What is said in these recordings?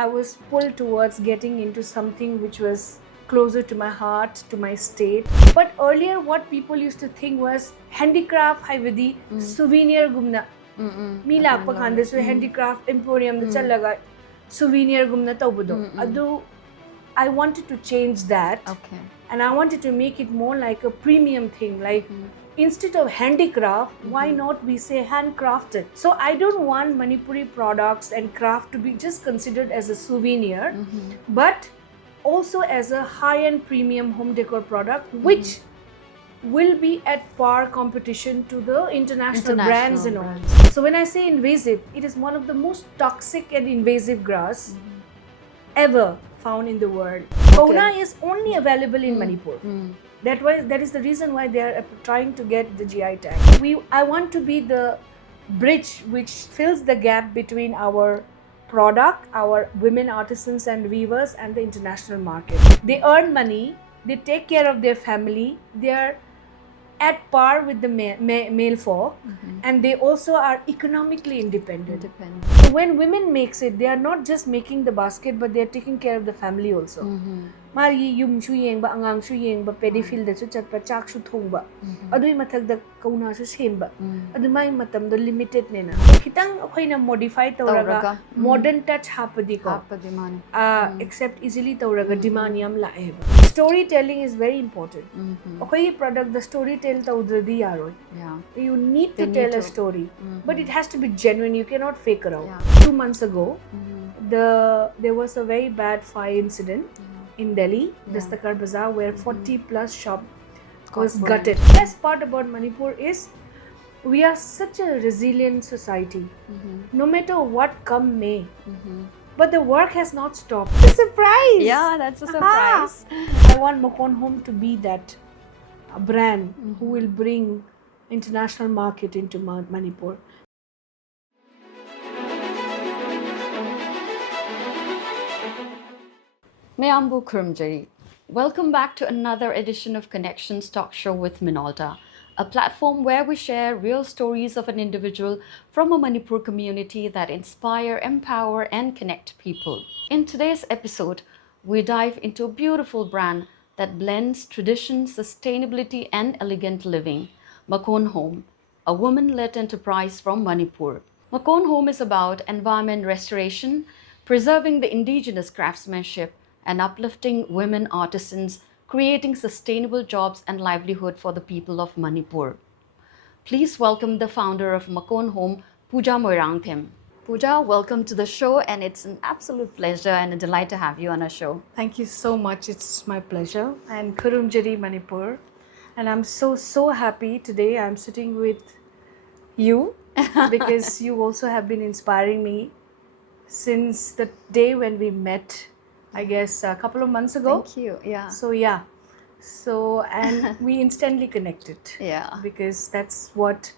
I was pulled towards getting into something which was closer to my heart, to my state. But earlier, what people used to think was handicraft haivadi souvenir gumna. Mi lakpa khande so handicraft emporium da chalaga souvenir gumna tawbado. Adu I wanted to change that. Okay. And I wanted to make it more like a premium thing, like instead of handicraft, why not we say handcrafted? So I don't want Manipuri products and craft to be just considered as a souvenir, but also as a high-end premium home decor product, which will be at par competition to the international brands and all. So when I say invasive, it is one of the most toxic and invasive grass ever found in the world. Kauna is only available in Manipur. That is the reason why they are trying to get the GI tag. I want to be the bridge which fills the gap between our product, our women artisans and weavers, and the international market. They earn money, they take care of their family, they are at par with the male folk, and they also are economically independent. So when women makes it, they are not just making the basket, but they are taking care of the family also. Mari yum shu yengba, angang shu yengba, pedifil da su chatpa, chak shu thongba. Adui mathak da kauna su semba. Adu mai matam do limited nena. Kitang akoy na modify tawraga, modern touch hapadi ko. Except easily tawraga demand yam lae. Storytelling is very important. Akoy product the storytelling tawdradi yaroy. You need to tell a story, but it has to be genuine. You cannot fake around. 2 months ago, there was a very bad fire incident in Delhi, Dastakar Bazaar, where 40 plus shop was gutted. The best part about Manipur is we are such a resilient society. No matter what come may, but the work has not stopped. It's a surprise! Yeah, that's a surprise. I want Makon Home to be that brand who will bring international market into Manipur. Mayambu Kurumjari. Welcome back to another edition of Connections Talk Show with Minolta, a platform where we share real stories of an individual from a Manipur community that inspire, empower, and connect people. In today's episode, we dive into a beautiful brand that blends tradition, sustainability, and elegant living, Makon Home, a woman-led enterprise from Manipur. Makon Home is about environment restoration, preserving the indigenous craftsmanship, and uplifting women artisans, creating sustainable jobs and livelihood for the people of Manipur. Please welcome the founder of Makon Home, Pooja Moirangthim. Pooja, welcome to the show, and it's an absolute pleasure and a delight to have you on our show. Thank you so much. It's my pleasure. And Kurumjari, Manipur. And I'm so happy today. I'm sitting with you because you also have been inspiring me since the day when we met, I guess a couple of months ago. Thank you. Yeah. So and we instantly connected. Yeah. Because that's what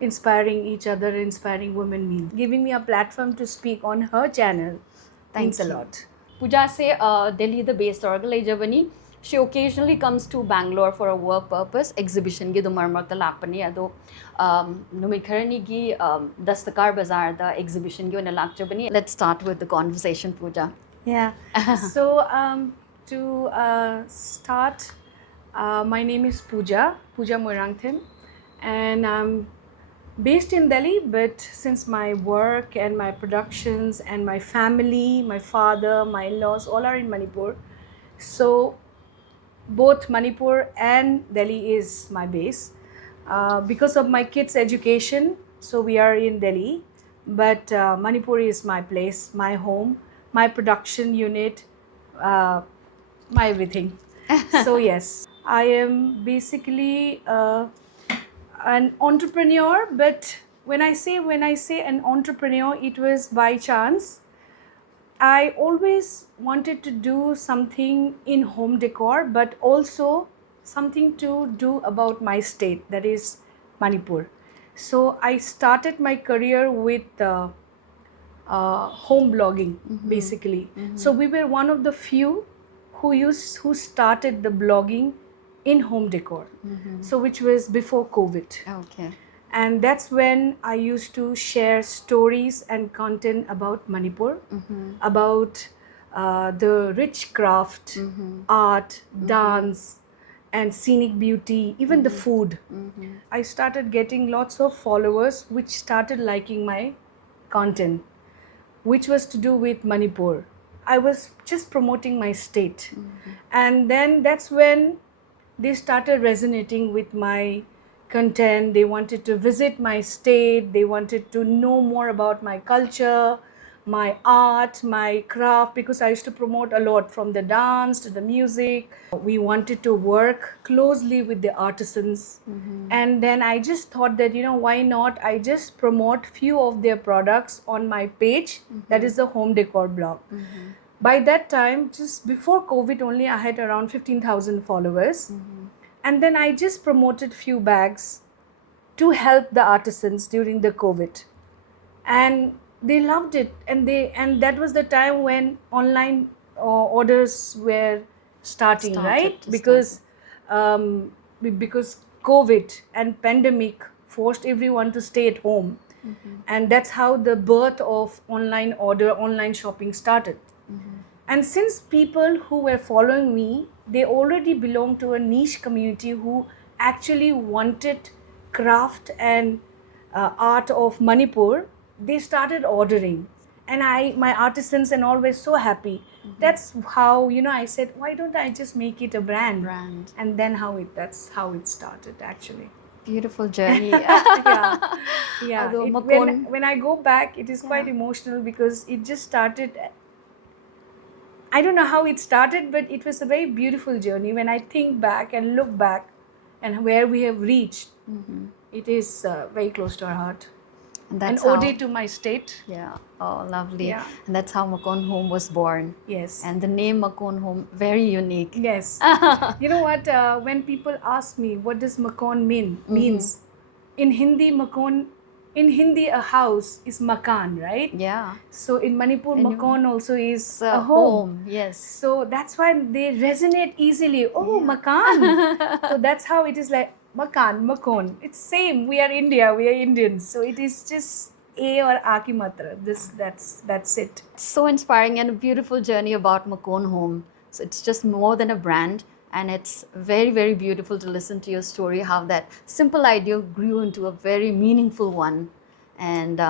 inspiring each other, inspiring women means. Giving me a platform to speak on her channel means a lot. Pooja se Delhi the based orgal Jabani. She occasionally comes to Bangalore for a work purpose exhibition gi dumarmak the lapani ado numikharani gi Dastakar Bazaar the exhibition gi ona lakjabani. Let's start with the conversation, Pooja. Yeah. So to start, my name is Pooja Moirangthim, and I'm based in Delhi, but since my work and my productions and my family, my father, my in-laws, all are in Manipur. So both Manipur and Delhi is my base. Because of my kids' education, so we are in Delhi, but Manipur is my place, my home, my production unit, my everything. So yes, I am basically an entrepreneur, but when I say an entrepreneur, it was by chance. I always wanted to do something in home decor, but also something to do about my state, that is Manipur. So I started my career with home blogging, basically. So we were one of the few who started the blogging in home decor. So which was before COVID. Okay. And that's when I used to share stories and content about Manipur, about the rich craft, art, dance, and scenic beauty, even the food. I started getting lots of followers which started liking my content, which was to do with Manipur. I was just promoting my state. And then that's when they started resonating with my content. They wanted to visit my state, they wanted to know more about my culture, my art, my craft, because I used to promote a lot, from the dance to the music. We wanted to work closely with the artisans. And then I just thought that, why not I just promote few of their products on my page, that is the home decor blog. By that time, just before COVID only, I had around 15,000 followers. And then I just promoted few bags to help the artisans during the COVID. And they loved it. And that was the time when online orders were starting, right? Because COVID and pandemic forced everyone to stay at home. And that's how the birth of online shopping started. And since people who were following me, they already belonged to a niche community who actually wanted craft and art of Manipur, they started ordering. And my artisans and all were so happy. That's how, I said, why don't I just make it a brand? And then that's how it started, actually. Beautiful journey. Yeah. Although When I go back, it is quite emotional, because it just started. I don't know how it started, but it was a very beautiful journey. When I think back and look back and where we have reached, it is very close to our heart. And that's an ode to my state. Yeah. Oh, lovely. Yeah. And that's how Makon Home was born. Yes. And the name Makon Home, very unique. Yes. You know what? When people ask me, what does Makon means? In Hindi, Makon, in Hindi, a house is makan, right? Yeah. So in Manipur, Makon also is a home. Yes. So that's why they resonate easily. Oh, makan. So that's how it is, like makan, makon. It's same. We are India. We are Indians. So it is just A or A ki matra. That's it. So inspiring, and a beautiful journey about Makon Home. So it's just more than a brand. And it's very, very beautiful to listen to your story, how that simple idea grew into a very meaningful one. And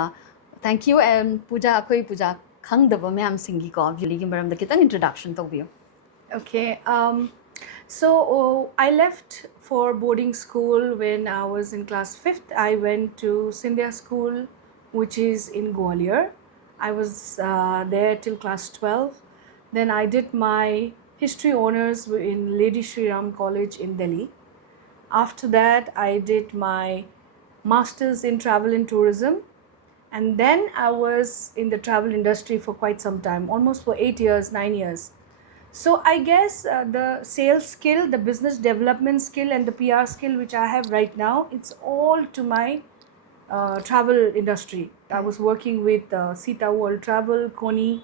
thank you. And Pooja, akoi Pooja khangdaba mayam singi ko abjuli ki maramda kitang introduction tawbiyo. Okay. So I left for boarding school when I was in class 5th. I went to Sindhya School, which is in Gwalior. I was there till class 12. Then I did my history honors in Lady Shri Ram College in Delhi. After that, I did my master's in travel and tourism. And then I was in the travel industry for quite some time, almost for 8 years, 9 years. So I guess the sales skill, the business development skill, and the PR skill which I have right now, it's all to my travel industry. I was working with Sita World Travel, Kony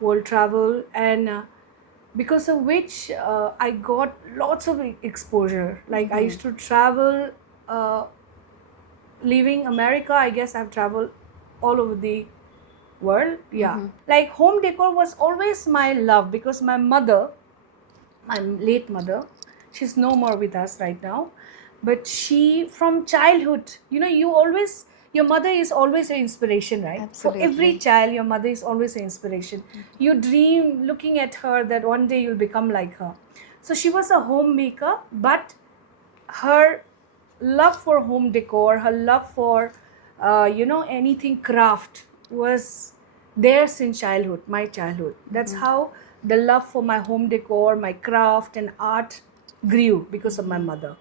World Travel, and because of which I got lots of exposure. Like I used to travel, leaving America, I guess I've traveled all over the world. Like home decor was always my love, because my mother, my late mother, she's no more with us right now, but she, from childhood, your mother is always an inspiration, right? Absolutely. For every child, your mother is always an inspiration. You dream looking at her that one day you'll become like her. So she was a homemaker, but her love for home decor, her love for anything craft was there since childhood, my childhood. That's how the love for my home decor, my craft and art grew, because of my mother.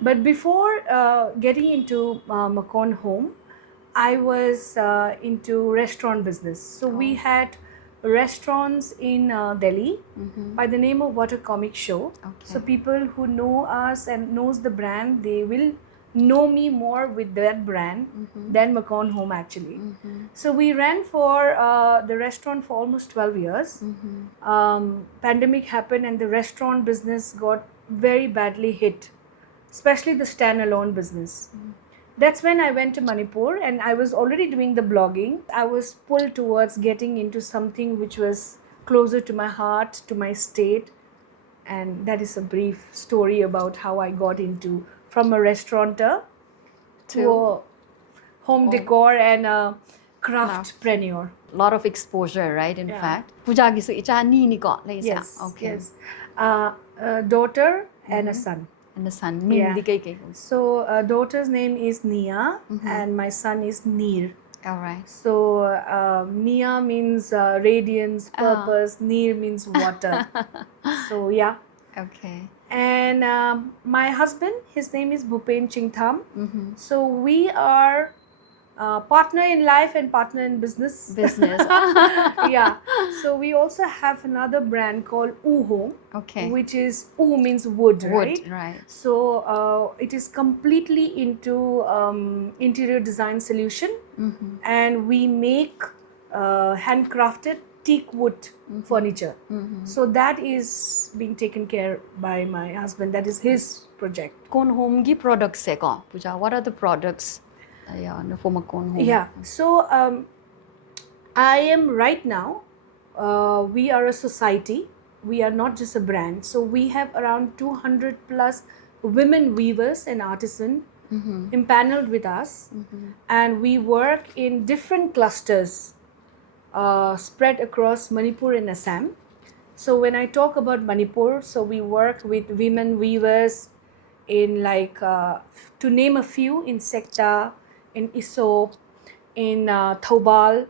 But before getting into Makon Home, I was into restaurant business. So we had restaurants in Delhi by the name of Water Comic Show. So people who know us and knows the brand, they will know me more with that brand than Makon Home, actually. So we ran for the restaurant for almost 12 years. Pandemic happened and the restaurant business got very badly hit. especially the standalone business. That's when I went to Manipur and I was already doing the blogging. I was pulled towards getting into something which was closer to my heart, to my state. And that is a brief story about how I got into from a restaurateur to a home decor and a craftpreneur. Lot of exposure, right? In Yeah. fact, Puja gi su icha ni ni ko lai sa. Yes, Okay. yes. A daughter and a son. And the son min Yeah. di kai kai. So daughter's name is Nia and my son is Neer. All right. So Nia means radiance, purpose. Neer means water. So yeah. Okay. And my husband, his name is Bhupen Chingtham. So we are partner in life and partner in business. Business. Yeah. So we also have another brand called Oo Home, Okay. which is Oo means wood, right? Wood, right. So it is completely into interior design solution, and we make handcrafted teak wood furniture. So that is being taken care by my husband. That is his project. Kon home gi products se ko. Puja, what are the products? Yeah, in the form of Kon home. Yeah. So I am right now. We are a society. We are not just a brand. So we have around 200 plus women weavers and artisans impaneled with us, and we work in different clusters spread across Manipur and Assam. So when I talk about Manipur, so we work with women weavers in like to name a few, in Sekta, in Isop, in Thobal,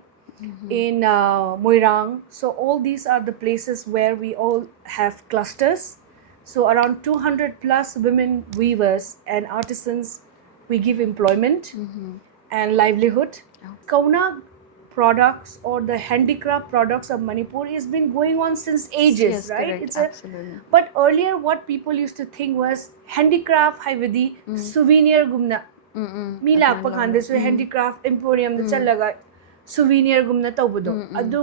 in Moirang. So all these are the places where we all have clusters. So around 200 plus women weavers and artisans, we give employment and livelihood. Kauna products or the handicraft products of Manipur has been going on since ages, Yes, right? correct. Absolutely. But earlier what people used to think was handicraft haivadi souvenir gumna mila pa khande so handicraft emporium da chalaga souvenir gumna tawbudo adu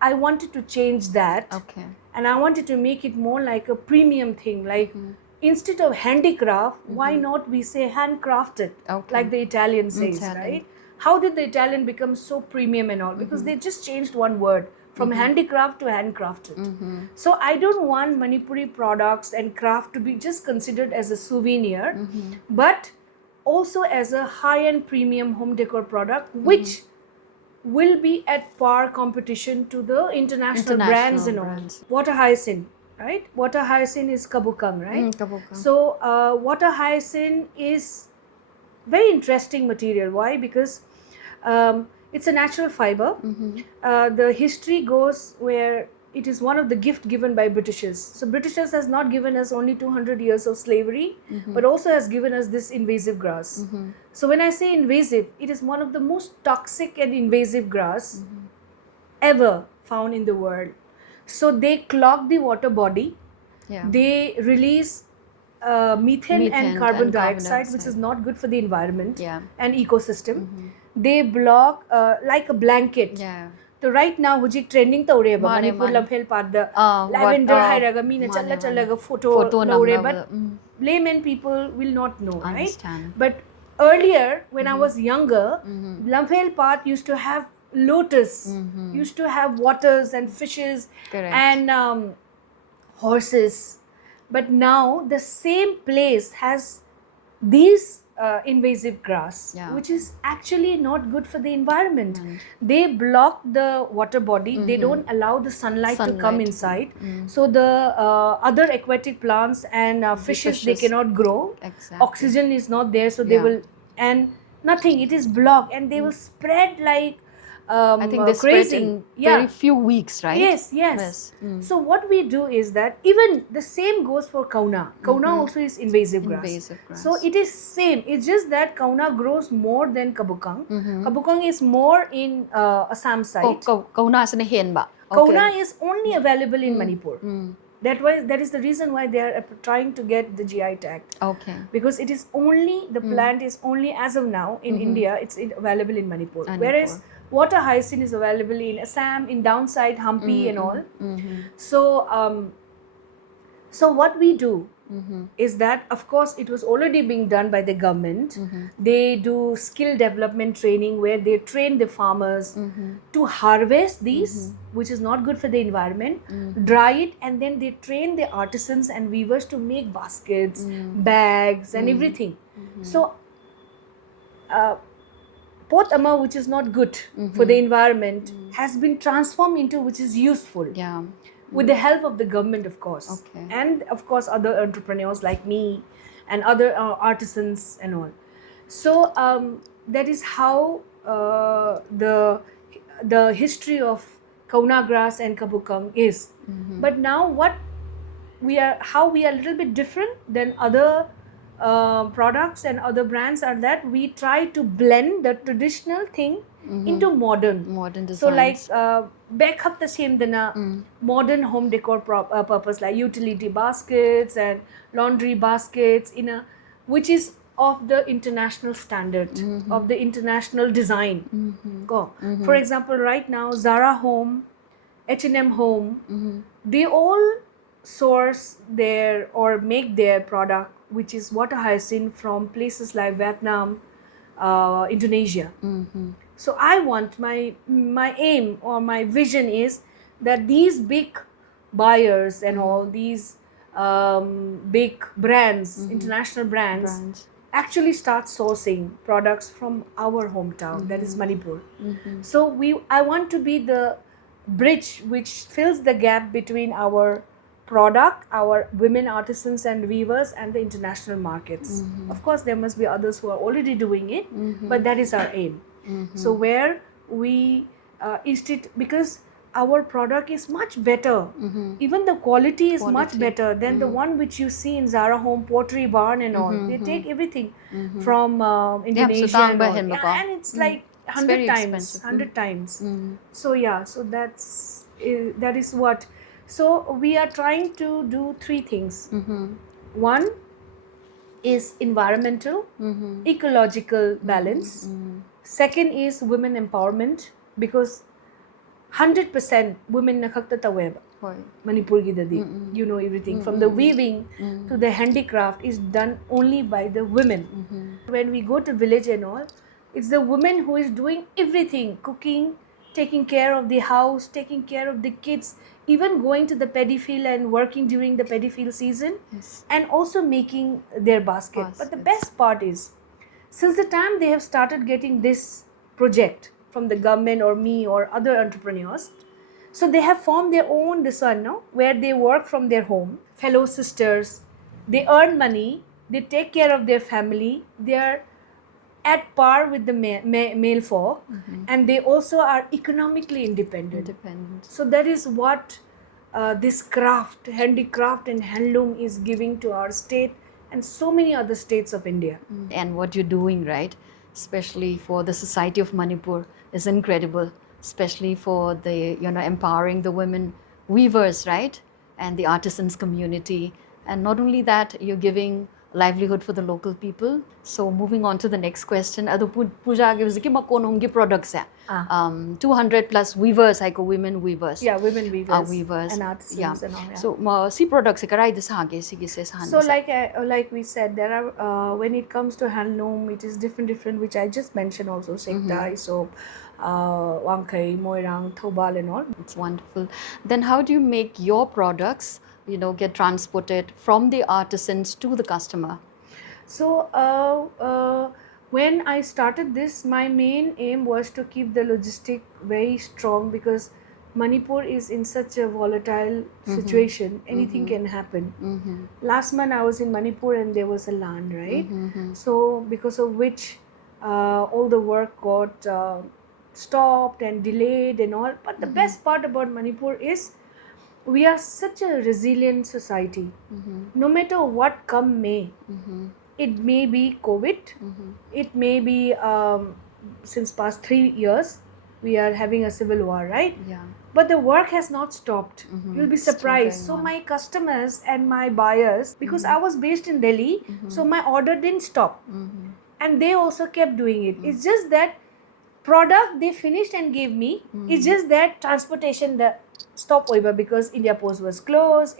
I wanted to change that. Okay. And I wanted to make it more like a premium thing, like instead of handicraft, why not we say handcrafted, Okay. like the Italian says, Italian. right? How did the Italian become so premium and all? Because they just changed one word from handicraft to handcrafted. So I don't want Manipuri products and craft to be just considered as a souvenir, but also as a high-end premium home decor product, which will be at par competition to the international brands and all. brands. Water hyacinth, right? Water hyacinth is kabukang, right? Kabukang. So water hyacinth is very interesting material. Why? Because it's a natural fiber. The history goes where it is one of the gift given by Britishers. So Britishers has not given us only 200 years of slavery, but also has given us this invasive grass. So when I say invasive, it is one of the most toxic and invasive grass ever found in the world. So they clog the water body. Yeah. They release methane and carbon dioxide, which is not good for the environment Yeah. and ecosystem. They block like a blanket. Yeah. So right now, hujik trending ta ure ba Mane, Manipur mane. lamphel padda What, lavender hairaga mina mane, challa mane. challaga photo Photo ure, namna but layman people will not know, right? Understand. But earlier, when I was younger, Lamphel Path used to have lotus, used to have waters and fishes Correct. and horses. But now the same place has these invasive grass, Yeah. which is actually not good for the environment. They block the water body. They don't allow the sunlight to come Sunlight. inside. So the other aquatic plants and fishes, they fishes. cannot grow. Exactly. Oxygen is not there, so they Yeah. will, and nothing. It is blocked, and they will spread like I think they crazy. spread in Yeah. very few weeks, right? Yes, yes. Yes. So what we do is that even the same goes for kauna. Kauna also is invasive grass. Invasive grass. So it is same. It's just that kauna grows more than kabukang. Kabukang is more in Assam side. Kauna is hen ba? Kauna is only available in Manipur. That is the reason why they are trying to get the GI tag. Okay. Because it is only, the plant is only as of now in India, it's available in Manipur. Manipur. Whereas water hyacinth is available in Assam, in downside Hampi and all. So, so what we do is that, of course, it was already being done by the government. They do skill development training where they train the farmers to harvest these, which is not good for the environment, dry it, and then they train the artisans and weavers to make baskets, bags, and everything. So Potama, which is not good for the environment, has been transformed into which is useful. Yeah. With the help of the government, of course. Okay. And of course other entrepreneurs like me and other artisans and all. So that is how the history of Kauna grass and Kabukang is. But now how we are a little bit different than other products and other brands are that we try to blend the traditional thing into modern designs. So like back up the same modern home decor purpose, like utility baskets and laundry baskets which is of the international standard, of the international design. For example, right now Zara Home, H&M Home, they all source their or make their product, which is water hyacinth, from places like Vietnam, Indonesia. So I want my aim or my vision is that these big buyers and all these big brands, international brands, actually start sourcing products from our hometown, that is Manipur. So I want to be the bridge which fills the gap between our product, our women artisans and weavers, and the international markets. Of course there must be others who are already doing it, but that is our aim. So where we because our product is much better, even the quality is much better than the one which you see in Zara Home, Pottery Barn and all. They take everything from Indonesia and all. And it's like 100 times. So yeah, so that is what. So we are trying to do three things. One is environmental, ecological balance. Second is women empowerment, because 100% women nakhakta taweb Manipur gi dadi. You know, everything from the weaving to the handicraft is done only by the women. When we go to village and all, it's the women who is doing everything, cooking, taking care of the house, taking care of the kids, even going to the paddy field and working during the paddy field season, and also making their basket. But the best part is, since the time they have started getting this project from the government or me or other entrepreneurs, so they have formed their own where they work from their home, fellow sisters, they earn money, they take care of their family, they are at par with the male folk, and they also are economically independent. So that is what this craft, handicraft and handloom is giving to our state and so many other states of India. And what you're doing, right, especially for the society of Manipur, is incredible, especially for the, empowering the women weavers, right, and the artisans community. And not only that, you're giving livelihood for the local people. So moving on to the next question, adu puja gives ki makonongi products 200 plus weavers, like women weavers. Yeah, women weavers. Weavers and artisans and all. Yeah. So see products karai this hage sige se So like we said, there are when it comes to handloom, it is different, which I just mentioned also, Sekdai, soap, Wangkai, Moirang, Thobal and all. It's wonderful. Then how do you make your products get transported from the artisans to the customer? So when I started this, my main aim was to keep the logistic very strong, because Manipur is in such a volatile situation. Anything can happen. Last month I was in Manipur and there was a land, right? So because of which all the work got stopped and delayed and all. But the best part about Manipur is we are such a resilient society. No matter what come may, it may be COVID, it may be since past 3 years we are having a civil war, right? Yeah. But the work has not stopped. You'll be surprised. So my customers and my buyers, because I was based in Delhi, so my order didn't stop, and they also kept doing it. It's just that product they finished and gave me. It's just that transportation the stop over because India Post was closed,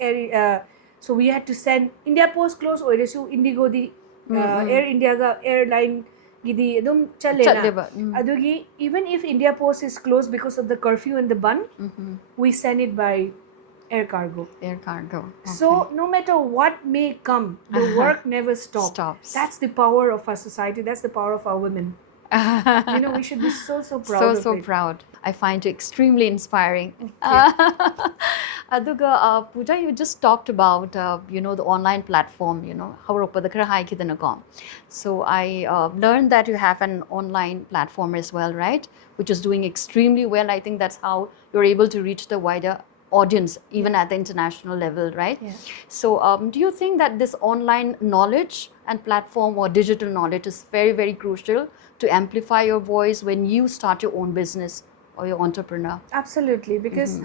So we had to send India Post close oiresu Indigo di Air India ga airline gidi adum chale na Chatleba. adugi even if India Post is closed because of the curfew and the ban we send it by air cargo. Air cargo. So no matter what may come, the work never Stops. That's the power of our society. That's the power of our women. We should be so proud of So it. proud. I find you extremely inspiring. Aduga, Pooja, you just talked about the online platform. How So I learned that you have an online platform as well, right? Which is doing extremely well. I think that's how you're able to reach the wider audience, even at the international level, right? Yeah. So do you think that this online knowledge and platform or digital knowledge is very, very crucial to amplify your voice when you start your own business or your entrepreneur? Absolutely, because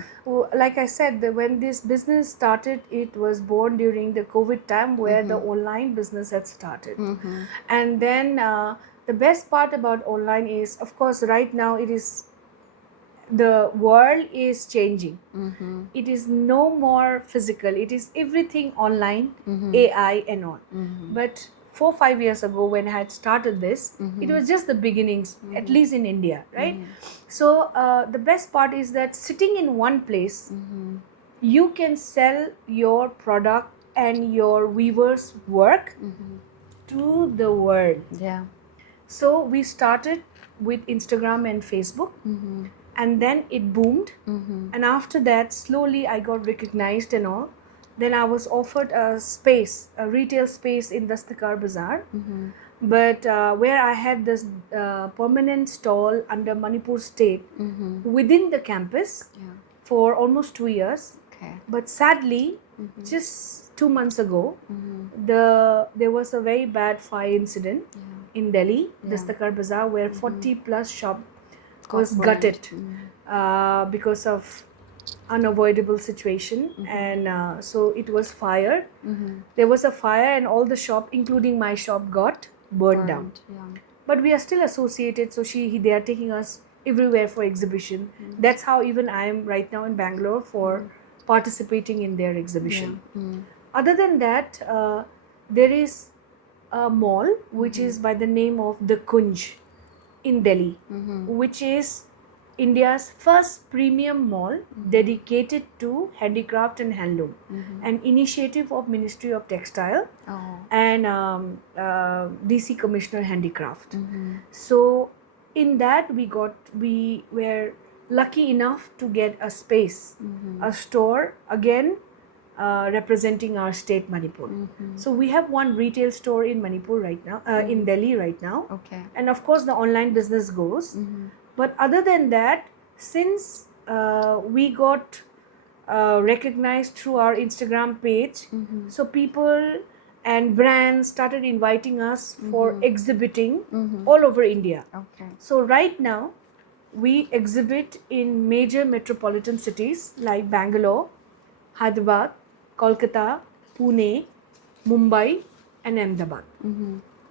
like I said, when this business started, it was born during the COVID time where the online business had started. And then the best part about online is, of course, right now the world is changing. It is no more physical. It is everything online, AI and all. But 4-5 years ago when I had started this, it was just the beginnings, at least in India, right? So the best part is that sitting in one place, you can sell your product and your weaver's work to the world. Yeah. So we started with Instagram and Facebook, and then it boomed. And after that, slowly I got recognized and all. Then I was offered a space, a retail space in Dastakar Bazaar. But where I had this permanent stall under Manipur State within the campus for almost 2 years. Okay. But sadly, just 2 months ago, there was a very bad fire incident in Delhi, Dastakar Bazaar, where 40 plus shop was gutted because of unavoidable situation. And so it was fired. There was a fire and all the shop, including my shop, got burned down. Yeah. But we are still associated, so they are taking us everywhere for exhibition. That's how even I am right now in Bangalore for participating in their exhibition. Other than that, there is a mall which is by the name of the Kunj in Delhi, which is India's first premium mall dedicated to handicraft and handloom, an initiative of Ministry of Textile and DC Commissioner Handicraft. So in that we were lucky enough to get a space, a store again representing our state Manipur. So we have one retail store in Manipur right now, in Delhi right now. Okay. And of course the online business goes. But other than that, since we got recognized through our Instagram page, so people and brands started inviting us for exhibiting all over India. Okay. So right now, we exhibit in major metropolitan cities like Bangalore, Hyderabad, Kolkata, Pune, Mumbai, and Ahmedabad,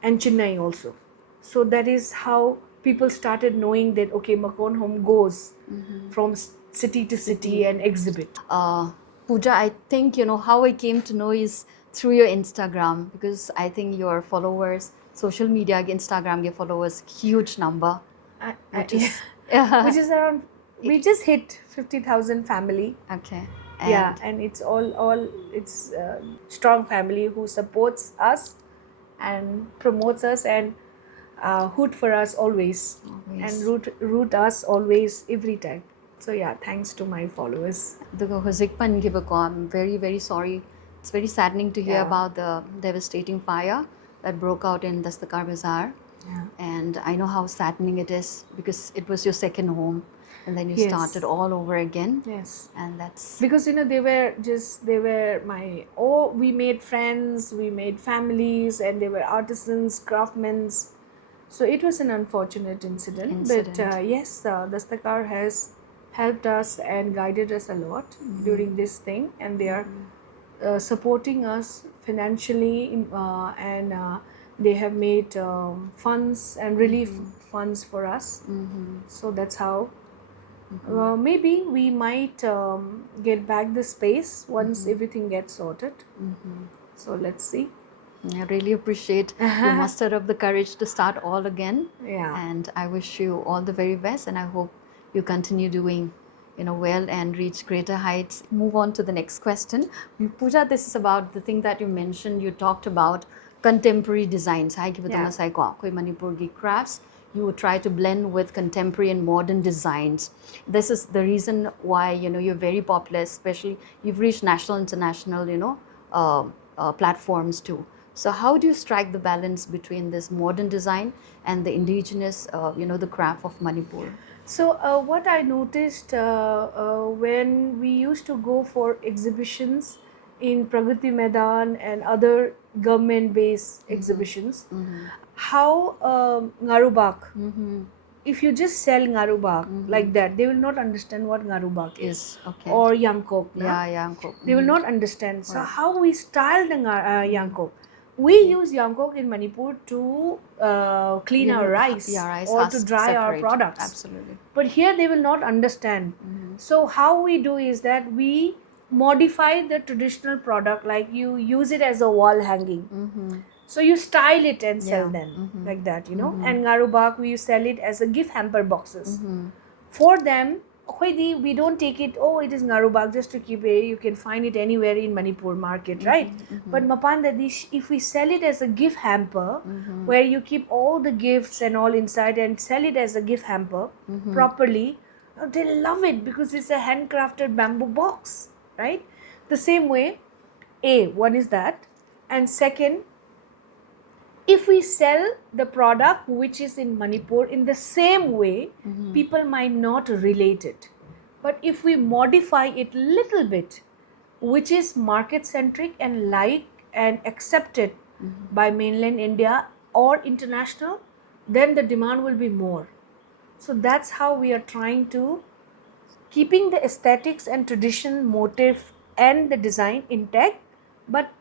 and Chennai also. So that is how people started knowing that okay, Makon Home goes from city to city and exhibit. Pooja, I think how I came to know is through your Instagram, because I think your followers, social media, Instagram, your followers, huge number, which is Which is around, we just hit 50,000 family. okay. And it's it's a strong family who supports us and promotes us and hoot for us always. And root us always every time. So yeah, thanks to my followers. I'm very, very sorry. It's very saddening to hear Yeah. about the devastating fire that broke out in Dastakar Bazaar. Yeah. And I know how saddening it is because it was your second home and then you Yes. started all over again. Yes. And that's Because they were we made friends, we made families, and they were artisans, craftsmen. So it was an unfortunate incident. But yes, Dastakar has helped us and guided us a lot during this thing, and they are supporting us financially, and they have made funds and relief funds for us. So that's how Maybe we might get back the space once everything gets sorted. So let's see. I really appreciate you mustered up the courage to start all again. Yeah. And I wish you all the very best, and I hope you continue doing well and reach greater heights. Move on to the next question. Pooja, this is about the thing that you mentioned. You talked about contemporary designs. Koi Manipurgi crafts. You would try to blend with contemporary and modern designs. This is the reason why you're very popular, especially you've reached national, international, platforms too. So how do you strike the balance between this modern design and the indigenous, the craft of Manipur? So what I noticed when we used to go for exhibitions in Pragati Maidan and other government-based exhibitions, how Ngarubak, if you just sell Ngarubak like that, they will not understand what Ngarubak is. Okay. Or Yangkok. Yangkok. They will not understand. So how we style the Yangkok? We use Yangkok in Manipur to clean our rice, or to dry our products. Absolutely. But here they will not understand. So how we do is that we modify the traditional product, like you use it as a wall hanging. So you style it and sell them like that, And Ngarubak, we sell it as a gift hamper boxes. For them, we don't take it, it is Ngarubak just to keep it. You can find it anywhere in Manipur market, right? But Mapanda, if we sell it as a gift hamper, where you keep all the gifts and all inside and sell it as a gift hamper properly, they love it because it's a handcrafted bamboo box, right? The same way, one is that. And second, if we sell the product which is in Manipur in the same way, people might not relate it. But if we modify it little bit, which is market centric and accepted by mainland India or international, then the demand will be more. So that's how we are trying to keeping the aesthetics and tradition motif and the design intact, but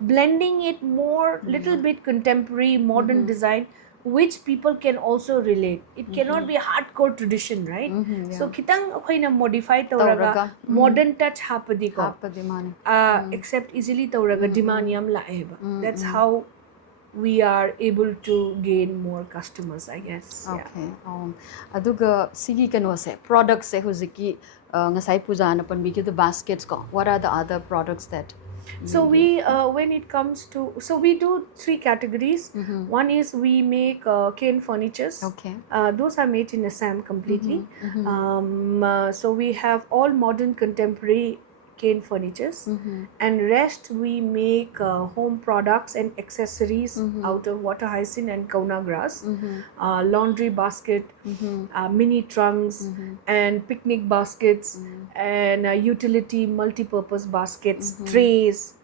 blending it more, little bit contemporary, modern design, which people can also relate. It cannot be hardcore tradition, right? So kitang ako'y modify tauraga modern touch hapadi ko. Except easily tauraga demand yam laeba. That's how we are able to gain more customers, I guess. Okay. Aduga sigi kano se products se huziki ngasai puja na panbigi the baskets ko. What are the other products that? So we, when it comes to, so we do 3 categories. One is we make cane furnitures. Okay. Those are made in Assam completely. So we have all modern contemporary cane furnitures, and rest we make home products and accessories out of water hyacinth and kauna grass, laundry basket, mini trunks, and picnic baskets, and utility multi-purpose baskets, trays,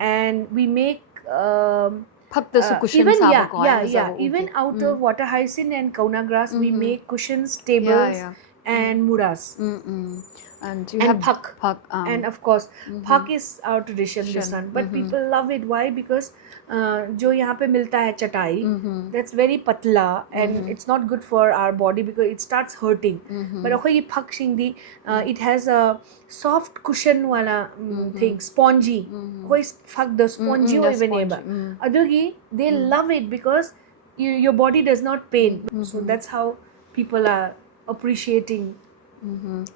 and we make even even out of water hyacinth and kauna grass we make cushions, tables, and muras. And you and have phak. And of course, phak is our tradition, this one. But people love it. Why? Because जो यहाँ पे मिलता है चटाई, that's very patla and it's not good for our body because it starts hurting. But अखोई ये phak shingdi, it has a soft cushion wala thing, spongy. कोई phak the spongy or even neba. Adugi, they love it because your body does not pain. So that's how people are appreciating.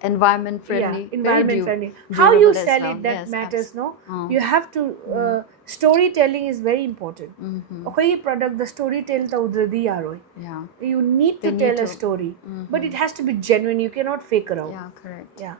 Environment friendly. Yeah, environment friendly. How you sell it, that matters, no? You have to, storytelling is very important. Okay, product, the storytelling ta udradi yaroi. Yeah. You need to tell a story, but it has to be genuine. You cannot fake around. Yeah, correct. Yeah.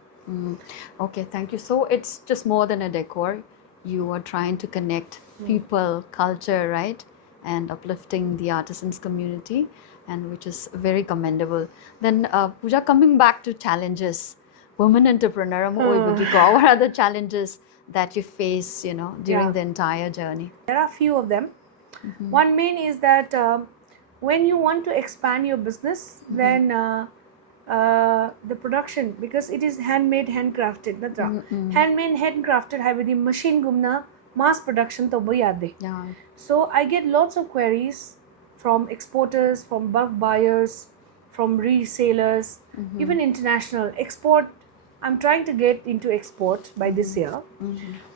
Okay, thank you. So it's just more than a decor. You are trying to connect people, culture, right? And uplifting the artisans community, and which is very commendable. Then Pooja, coming back to challenges, women entrepreneur, what are the challenges that you face, during the entire journey? There are a few of them. One main is that when you want to expand your business, then the production, because it is handmade, handcrafted, handmade, handcrafted, have the machine gumna mass production to boyade. Yeah. So I get lots of queries from exporters, from bulk buyers, from resellers, even international export. I'm trying to get into export by this year.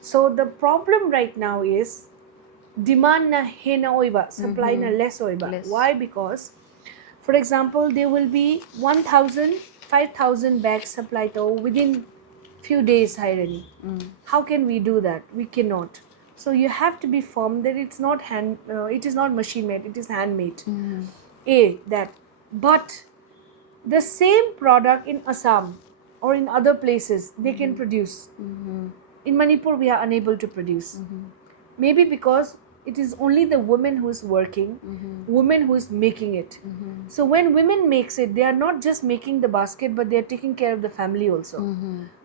So the problem right now is demand na hena oiba, supply na less oiba. Less. Why? Because, for example, there will be 1,000, 5,000 bags supplied within few days, Hairani. How can we do that? We cannot. So you have to be firm that it's not it is not machine made, it is handmade. That. But the same product in Assam or in other places, they can produce. In Manipur, we are unable to produce. Maybe because it is only the woman who is working, woman who is making it. So when women makes it, they are not just making the basket, but they are taking care of the family also.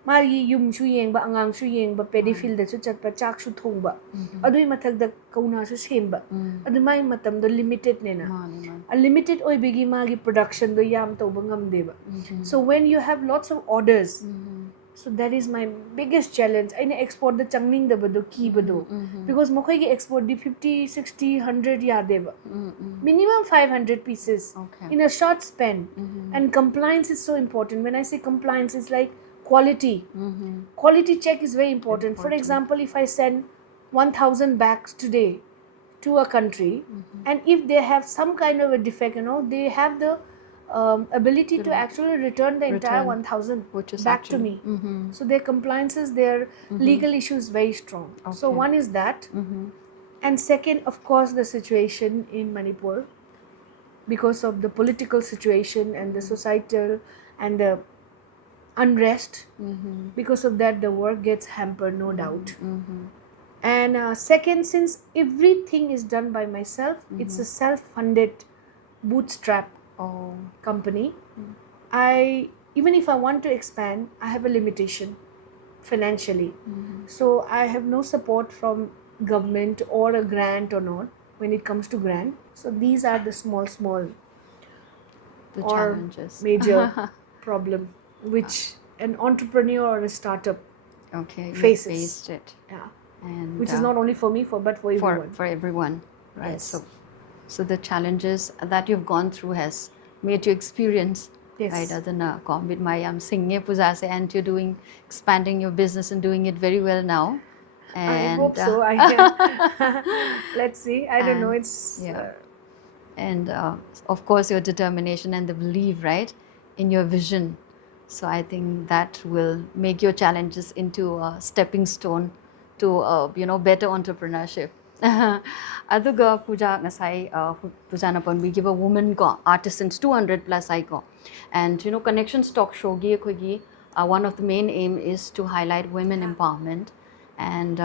Mari yum shu yengba, angang shu yengba, paddy field da su chatpa, chak shu thongba. Adui mathak da kauna su semba. Adu mai matam do limited nena. A limited oi bigi magi production do yam to bangam deba. So when you have lots of orders, so that is my biggest challenge. I export the changning the bado key bado because mokhai ki export the 50, 60, 100 ya deba. Minimum 500 pieces in a short span. And compliance is so important. When I say compliance, it's like quality. Quality check is very important. For example, if I send 1,000 bags today to a country, and if they have some kind of a defect, they have the ability to actually return the entire 1,000 back to me. So their compliances, their legal issue is very strong. So one is that. And second, of course, the situation in Manipur, because of the political situation and the societal and the unrest. Because of that, the work gets hampered, no doubt. And second, since everything is done by myself, it's a self-funded bootstrap company. Even if I want to expand, I have a limitation financially. So I have no support from government or a grant or not when it comes to grant. So these are the small The or challenges. major problem which an entrepreneur or a startup You faces. faced it. Yeah. And Which is not only for me, but for everyone. for everyone. Right. Yes. So the challenges that you've gone through has made you experience. Yes. Right, Adana, with my singing puja se, and you're expanding your business and doing it very well now. And I hope so. Let's see. I don't know. It's and of course your determination and the belief, right, in your vision. So I think that will make your challenges into a stepping stone to better entrepreneurship. Aduga puja ngasai puja na panbi ba woman ko artisans 200 plus icon, and Connections Talk Show gi khogi one of the main aim is to highlight women empowerment, and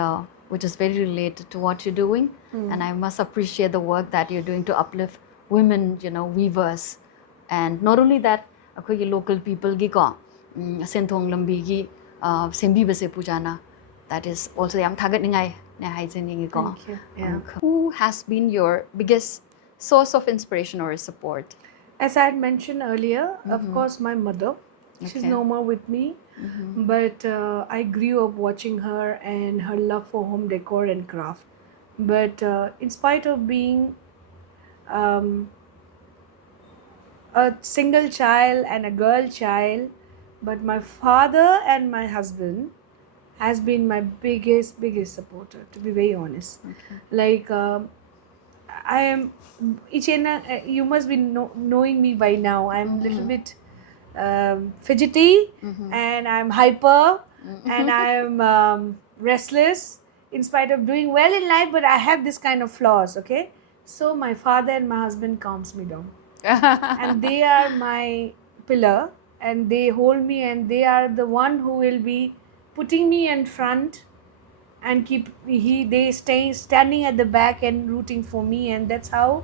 which is very related to what you're doing. And I must appreciate the work that you're doing to uplift women, weavers, and not only that, akhoi local people gi ko senthong lambi gi sembi base pujana, that is also yam thagat ningai ne haijening ko. Thank you. Yeah. Who has been your biggest source of inspiration or support? As I had mentioned earlier, of course, my mother. She's no more with me, but I grew up watching her and her love for home decor and craft. But in spite of being a single child and a girl child, but my father and my husband has been my biggest supporter, to be very honest. Like I am Ichena, you must be knowing me by now. I'm a little bit fidgety, and I'm hyper, and I'm restless in spite of doing well in life, but I have this kind of flaws. Okay, so my father and my husband calms me down. And they are my pillar, and they hold me, and they are the one who will be putting me in front and they stay standing at the back and rooting for me, and that's how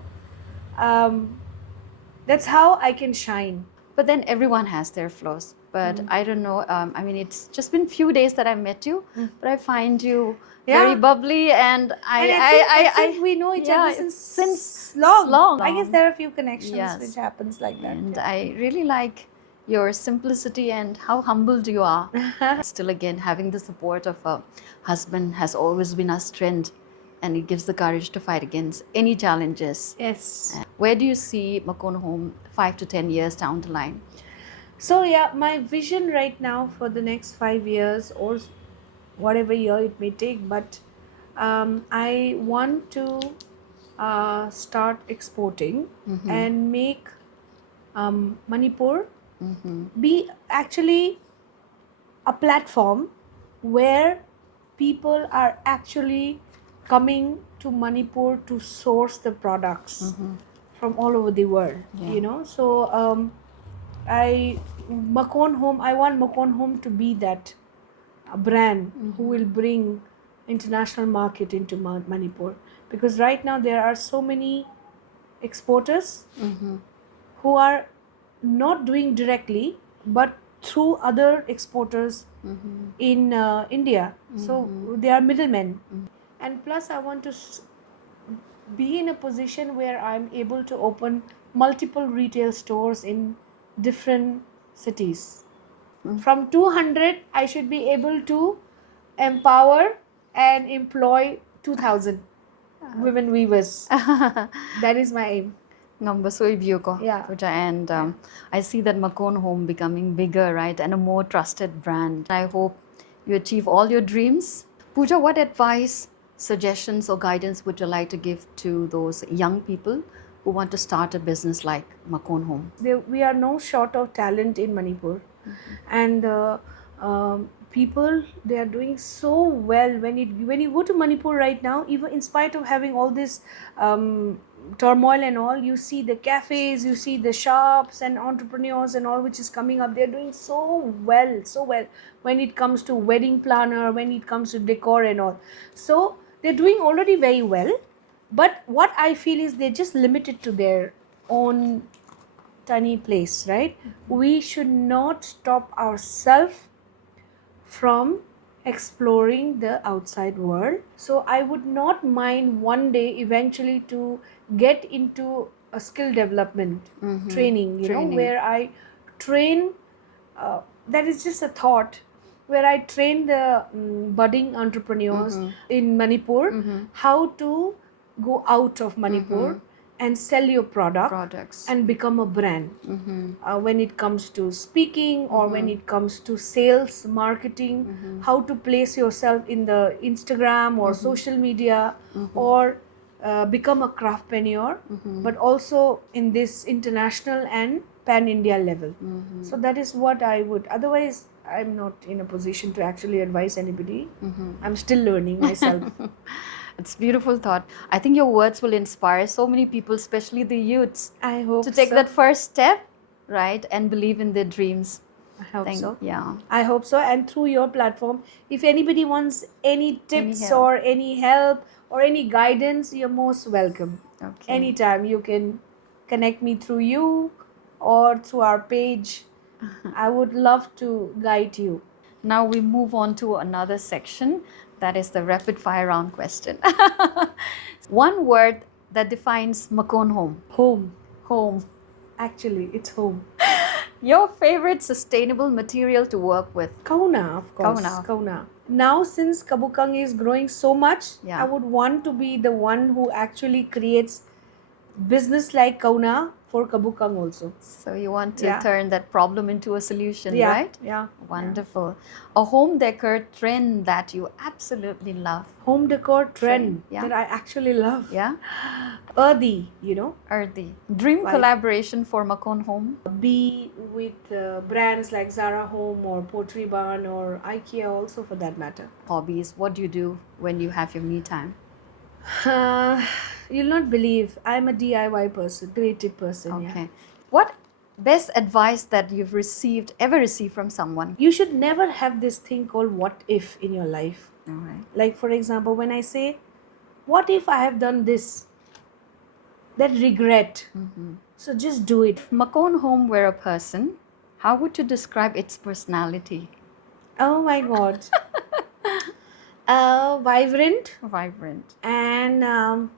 I can shine. But then everyone has their flaws. But I don't know. I mean, it's just been few days that I met you, but I find you very bubbly, and I think we know each other since long. I guess there are a few connections which happens like that. And I really like your simplicity and how humbled you are. Still, again, having the support of a husband has always been a strength. and it gives the courage to fight against any challenges. Yes. Where do you see Makon Home 5 to 10 years down the line? So yeah, my vision right now for the next 5 years or whatever year it may take, but I want to start exporting and make Manipur be actually a platform where people are actually coming to Manipur to source the products from all over the world. Yeah. You know, so I want Makon Home to be that brand who will bring international market into Manipur, because right now there are so many exporters who are not doing directly but through other exporters in India. So they are middlemen. And plus, I want to be in a position where I'm able to open multiple retail stores in different cities. From 200, I should be able to empower and employ 2,000 women weavers. That is my aim. Ngamba soi biyo ko, Yeah. Pooja, and I see that Makon Home becoming bigger, right, and a more trusted brand. I hope you achieve all your dreams. Pooja, what advice, suggestions, or guidance would you like to give to those young people who want to start a business like Makon Home? We are no short of talent in Manipur, and people, they are doing so well. When you go to Manipur right now, even in spite of having all this turmoil and all, you see the cafes, you see the shops and entrepreneurs and all which is coming up. They're doing so well, so well when it comes to wedding planner, when it comes to decor and all. So they're doing already very well, but what I feel is they're just limited to their own tiny place, right? We should not stop ourselves from exploring the outside world. So I would not mind one day eventually to get into a skill development training, you know, Training. where I train, that is just a thought, where I train the budding entrepreneurs in Manipur how to go out of Manipur and sell your Products. and become a brand. When it comes to speaking or when it comes to sales, marketing, how to place yourself in the Instagram or social media, or become a craftpreneur, but also in this international and pan-India level. So that is what I would. Otherwise, I'm not in a position to actually advise anybody. I'm still learning myself. It's beautiful thought. I think your words will inspire so many people, especially the youths, I hope to take so. that first step, right, and believe in their dreams. I hope so. Yeah. I hope so. And through your platform, if anybody wants any tips help. or any help or any guidance, you're most welcome. Okay. Anytime you can connect me through you or through our page. I would love to guide you. Now we move on to another section, that is the rapid fire round question. One word that defines Makon Home. Home. Home. Actually, it's home. Your favorite sustainable material to work with. Kauna, of course. Kauna. Kauna. Now, since Kabukang is growing so much, Yeah. I would want to be the one who actually creates business like Kauna for Kabukang also. So you want to Yeah. turn that problem into a solution, Yeah, right? yeah. Wonderful. A home decor trend that you absolutely love. Home decor trend yeah. that I actually love. Yeah? Earthy, you know. Earthy. Dream Like- collaboration for Makon Home. Be with brands like Zara Home or Pottery Barn or IKEA also for that matter. Hobbies. What do you do when you have your me time? You'll not believe, I'm a DIY person, creative person. Okay. Yeah. What best advice that you've ever received from someone? You should never have this thing called what if in your life. All right. Like, for example, when I say, what if I have done this? That regret. So just do it. If Makon Home were a person, how would you describe its personality? Oh my God. Vibrant Vibrant, and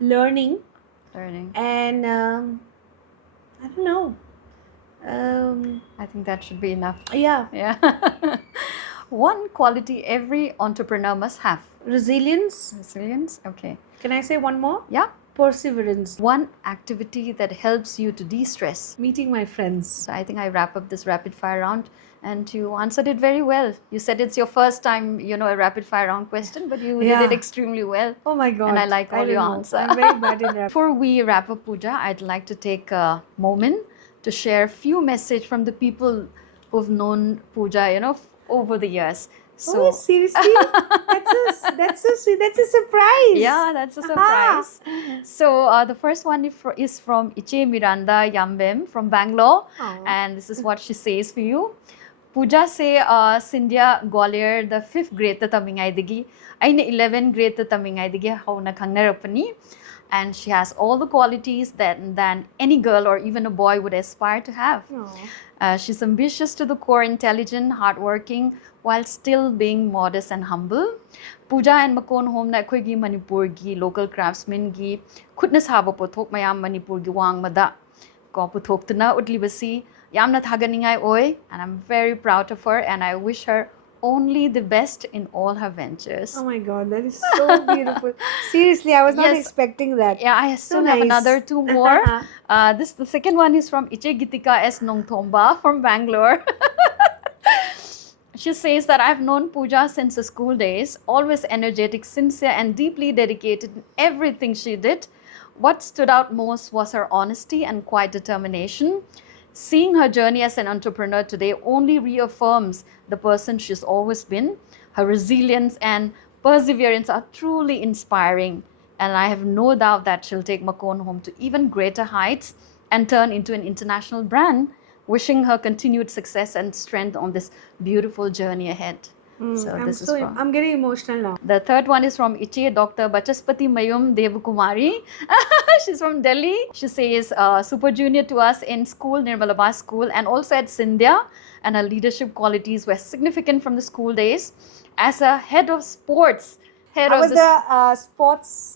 learning learning. and I don't know. I think that should be enough. Yeah. Yeah. One quality every entrepreneur must have. Resilience. Resilience. Okay. Can I say one more? Yeah. Perseverance. One activity that helps you to de-stress. Meeting my friends. So I think I wrap up this rapid fire round, and you answered it very well. You said it's your first time, a rapid fire round question, but you did Yeah. it extremely well. Oh my God. And I like all don't your know. answer. I'm very bad in that. Before we wrap up, Pooja, I'd like to take a moment to share a few messages from the people who've known Pooja, over the years. Oh, seriously? that's so sweet. That's a surprise. Yeah, that's a surprise. So the first one is from Iche Miranda Yambem from Bangalore. Aw. And this is what she says for you. Pooja say Sindhya Gwalior the 5th grade ta tamingai digi. Aina 11th grade ta tamingai digi hauna khangnarapani. And she has all the qualities than any girl or even a boy would aspire to have. She's ambitious to the core, intelligent, hardworking, while still being modest and humble. Pooja and Makon home na khoi gi Manipur gi local craftsmen gi khutna saba pothok mayam Manipur gi wang mada ko pothok tuna utlibasi yamna thaganingai oi, and I'm very proud of her and I wish her only the best in all her ventures. Oh my God, that is so beautiful. Seriously, I was not Yes. expecting that. Yeah, I still have nice. another 2 more. The second one is from Iche Gitika S. Nongthomba from Bangalore. She says that I've known Pooja since the school days, always energetic, sincere, and deeply dedicated in everything she did. What stood out most was her honesty and quiet determination. Seeing her journey as an entrepreneur today only reaffirms the person she's always been. Her resilience and perseverance are truly inspiring, and I have no doubt that she'll take Makon home to even greater heights and turn into an international brand. Wishing her continued success and strength on this beautiful journey ahead. So this is from. I'm getting emotional now. The third one is from Iche Dr. Bachaspati Mayum Devakumari. She's from Delhi. She says super junior to us in school, Nirmalabad School, and also at Sindhya. And her leadership qualities were significant from the school days. As a head of sports, I was the sports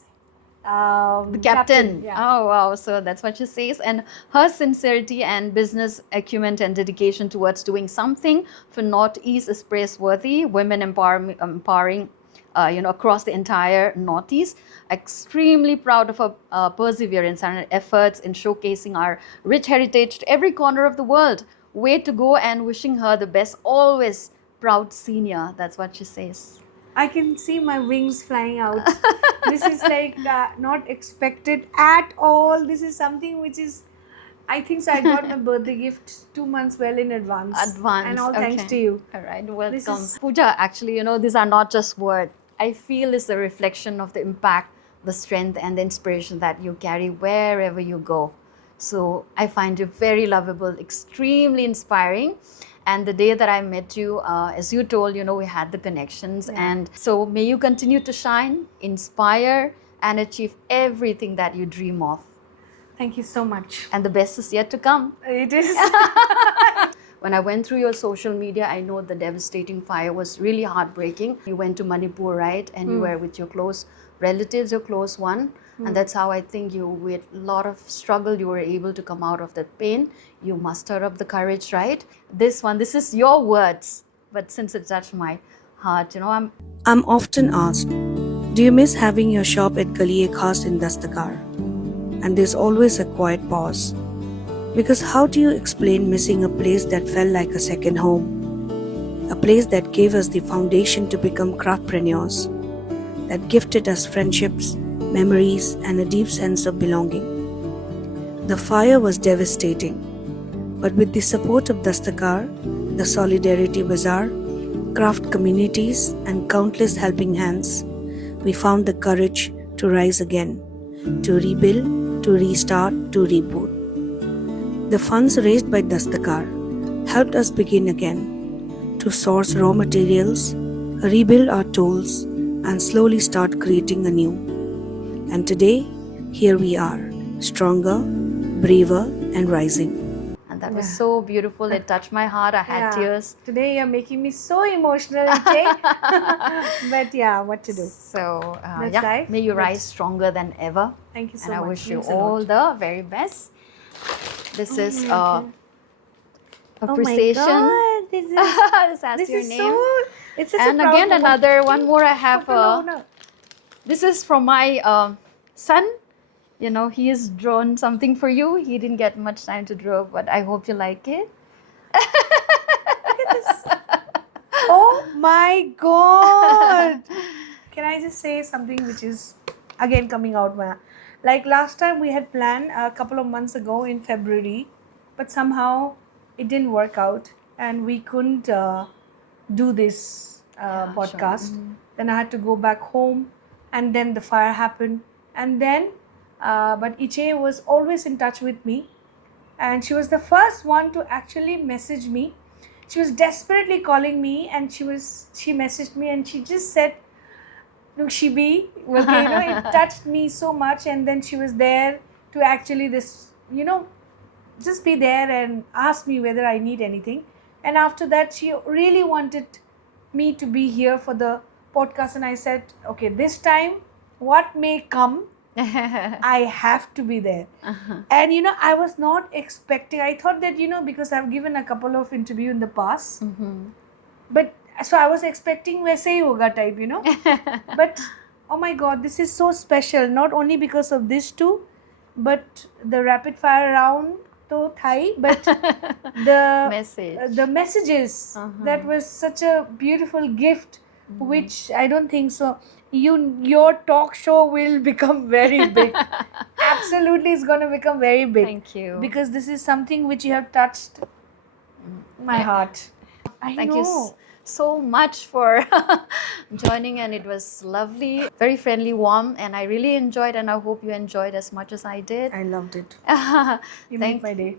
the captain. Yeah. Oh wow, so that's what she says. And her sincerity and business acumen and dedication towards doing something for Northeast is praiseworthy. Women empowering across the entire Northeast. Extremely proud of her perseverance and her efforts in showcasing our rich heritage to every corner of the world. Way to go, and wishing her the best. Always proud senior. That's what she says. I can see my wings flying out. This is like not expected at all. This is something which is, I think so I got my birthday gift 2 months well in advance. And all thanks to you. All right, welcome. Pooja, actually, these are not just words. I feel it's a reflection of the impact, the strength and the inspiration that you carry wherever you go. So I find you very lovable, extremely inspiring. And the day that I met you, as you told, we had the connections. Yeah. And so may you continue to shine, inspire, and achieve everything that you dream of. Thank you so much. And the best is yet to come. It is. When I went through your social media, I know the devastating fire was really heartbreaking. You went to Manipur, right? And you were with your close relatives, your close one. And that's how I think you, with a lot of struggle, you were able to come out of that pain. You mustered up the courage, right? This is your words. But since it touched my heart, I'm often asked, do you miss having your shop at Galiye Khas in Dastakar? And there's always a quiet pause. Because how do you explain missing a place that felt like a second home? A place that gave us the foundation to become craftpreneurs, that gifted us friendships, memories, and a deep sense of belonging. The fire was devastating, but with the support of Dastakar, the Solidarity Bazaar, craft communities, and countless helping hands, we found the courage to rise again, to rebuild, to restart, to reboot. The funds raised by Dastakar helped us begin again, to source raw materials, rebuild our tools, and slowly start creating anew. And today, here we are, stronger, braver, and rising. And that was so beautiful. It touched my heart. I had tears. Today you're making me so emotional, Iche. But yeah, what to do? So, That's life. may you rise stronger than ever. Thank you so and much. I wish you Means a all lot. the very best. This is God. appreciation. Oh my God, This has this your is name. so It's such And a proud again, moment. another one more I have. Photo. This is from my son. You know, he has drawn something for you. He didn't get much time to draw, but I hope you like it. Look at this. Oh my god. Can I just say something which is again coming out? Like last time we had planned a couple of months ago in February, but somehow it didn't work out and we couldn't do this Yeah, sure. podcast. Then I had to go back home, and then the fire happened, and then but Iche was always in touch with me, and she was the first one to actually message me. She was desperately calling me, and she messaged me, and she just said, "Look, Shibi, okay, it touched me so much." And then she was there to actually just be there and ask me whether I need anything. And after that, she really wanted me to be here for the podcast, and I said, "Okay, this time, what may come, I have to be there." And I was not expecting. I thought that because I've given a couple of interview in the past, but so I was expecting वैसे ही होगा type, but oh my god, this is so special. Not only because of this too, but the rapid fire round तो था ही, but the Message. the messages, that was such a beautiful gift, which I don't think so. Your talk show will become very big. Absolutely, it's gonna become very big. Thank you. Because this is something which you have touched my heart. I Thank know. you so much for joining, and it was lovely, very friendly, warm, and I really enjoyed, and I hope you enjoyed as much as I did. I loved it. You Thank made my day.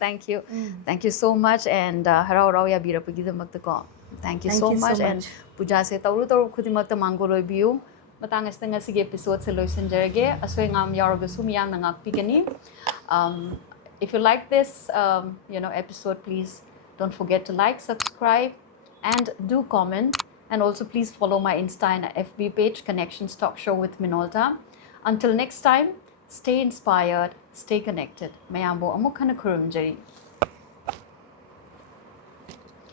Thank you. Thank you so much, and harau harau ya birapagidamagta ko. Thank you so much, and puja se tauru khudimagta manggo loibiu. Matang asta ngasige episode se loisinjarage asoi ngam yaurabasu miyam na ngakpigani. If you like this episode, please don't forget to like, subscribe, and do comment. And also please follow my Insta and FB page, Connections Talk Show with Minolta. Until next time, stay inspired, stay connected. Mayambo amuk kana kurumjari.